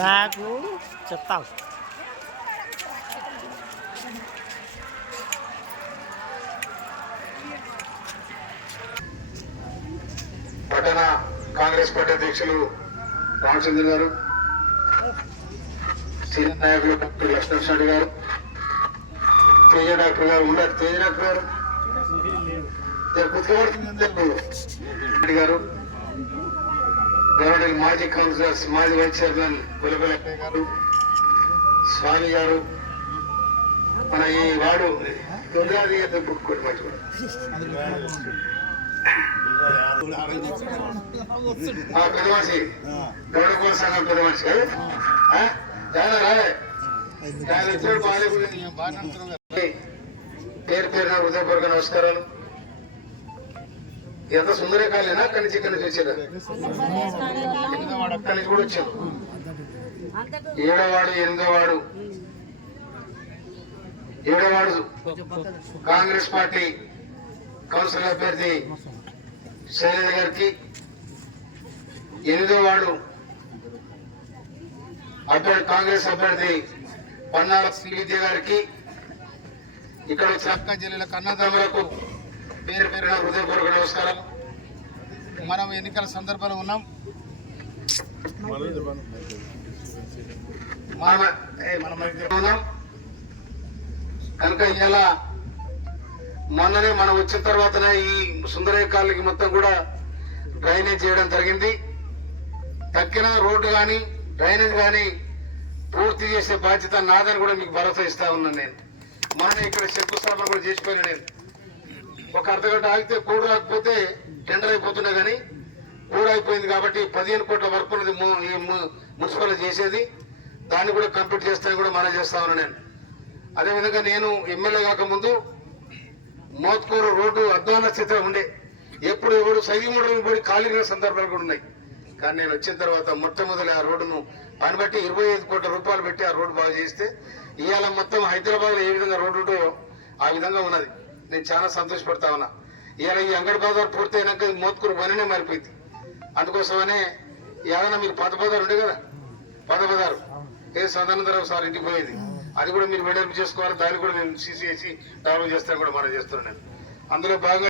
నాకు చెప్తావు. పట్టణ కాంగ్రెస్ పార్టీ అధ్యక్షులు రామచంద్ర గారు, సీనియర్ నాయకులు డాక్టర్ లక్ష్మణ్ గారు, తేజ డాక్టర్ గారు ఉన్నారు. తేజ డాక్టర్ గారు గారు, గవర్నర్ మాజీ కౌన్సిలర్స్, మాజీ వైస్ చైర్మన్ గులబెల్లయ్య గారు, స్వామి గారు, మన ఈ వాడు పెదవాసి గౌడకోల సంఘం పెదవాసి చాలా రాలే పేరు పేరున హృదయపూర్వక నమస్కారాలు. ఎంత సుందరకాలేనా అక్కడి నుంచి ఇక్కడి నుంచి వచ్చారా? అక్కడి నుంచి కూడా వచ్చాను. 7వ వార్డు 8వ వార్డు కాంగ్రెస్ పార్టీ కౌన్సిలర్ అభ్యర్థి శైలజ గారికి, 8వ వార్డు కాంగ్రెస్ అభ్యర్థి పన్నాల శ్రీవిద్య గారికి, ఇక్కడ చక్క జిల్లాల కన్నదమ్ములకు పేరు పేరున హృదయపూర్వక నమస్కారం. మనం ఎన్నికల సందర్భంలో ఉన్నాం. కనుక ఇలా మొన్ననే మనం వచ్చిన తర్వాతనే ఈ సుందరయ్య కాలనీకి మొత్తం కూడా డ్రైనేజ్ చేయడం జరిగింది. తక్కిన రోడ్డు కానీ డ్రైనేజ్ కానీ పూర్తి చేసే బాధ్యత నాదని కూడా మీకు భరోసా ఇస్తా ఉన్నాను. నేను మొన్న ఇక్కడ శంకుస్థాపన కూడా చేసిపోయినా. నేను ఒక అర్ధగంట ఆగితే కూడు రాకపోతే టెండర్ అయిపోతున్నా కానీ కూడు అయిపోయింది కాబట్టి 15 కోట్ల వర్క్ ఉన్నది ఈ మున్సిపల్ చేసేది. దాన్ని కూడా కంప్లీట్ చేస్తానని కూడా మనం చేస్తా ఉన్నాను. నేను అదేవిధంగా నేను ఎమ్మెల్యే కాకముందు మోత్కూరు రోడ్డు అధ్వాన స్థితిలో ఉండే, ఎప్పుడు ఎవరు సైదిమూడలు పడి ఖాళీగా సందర్భాలు కూడా ఉన్నాయి. కానీ నేను వచ్చిన తర్వాత మొట్టమొదటి ఆ రోడ్డును పనిబట్టి 25 కోట్ల రూపాయలు పెట్టి ఆ రోడ్డు బాగు చేస్తే ఇవాళ మొత్తం హైదరాబాద్లో ఏ విధంగా రోడ్డు ఉంటుందో ఆ విధంగా ఉన్నది. నేను చాలా సంతోషపడతా ఉన్నా. ఇవాళ ఈ అంగడి బజార్ పూర్తయినాక మోత్కూరు వననే మారిపోయింది. అందుకోసమనే ఏదైనా మీరు పాత బజార్ ఉండే కదా, పాత బజారు సదానందరావు సార్ ఇంటికి పోయేది, అది కూడా మీరు వెడల్పు చేసుకోవాలి. దాన్ని కూడా నేను CCSC డెవలప్ చేస్తాను కూడా మనం చేస్తున్నాను. అందులో భాగంగా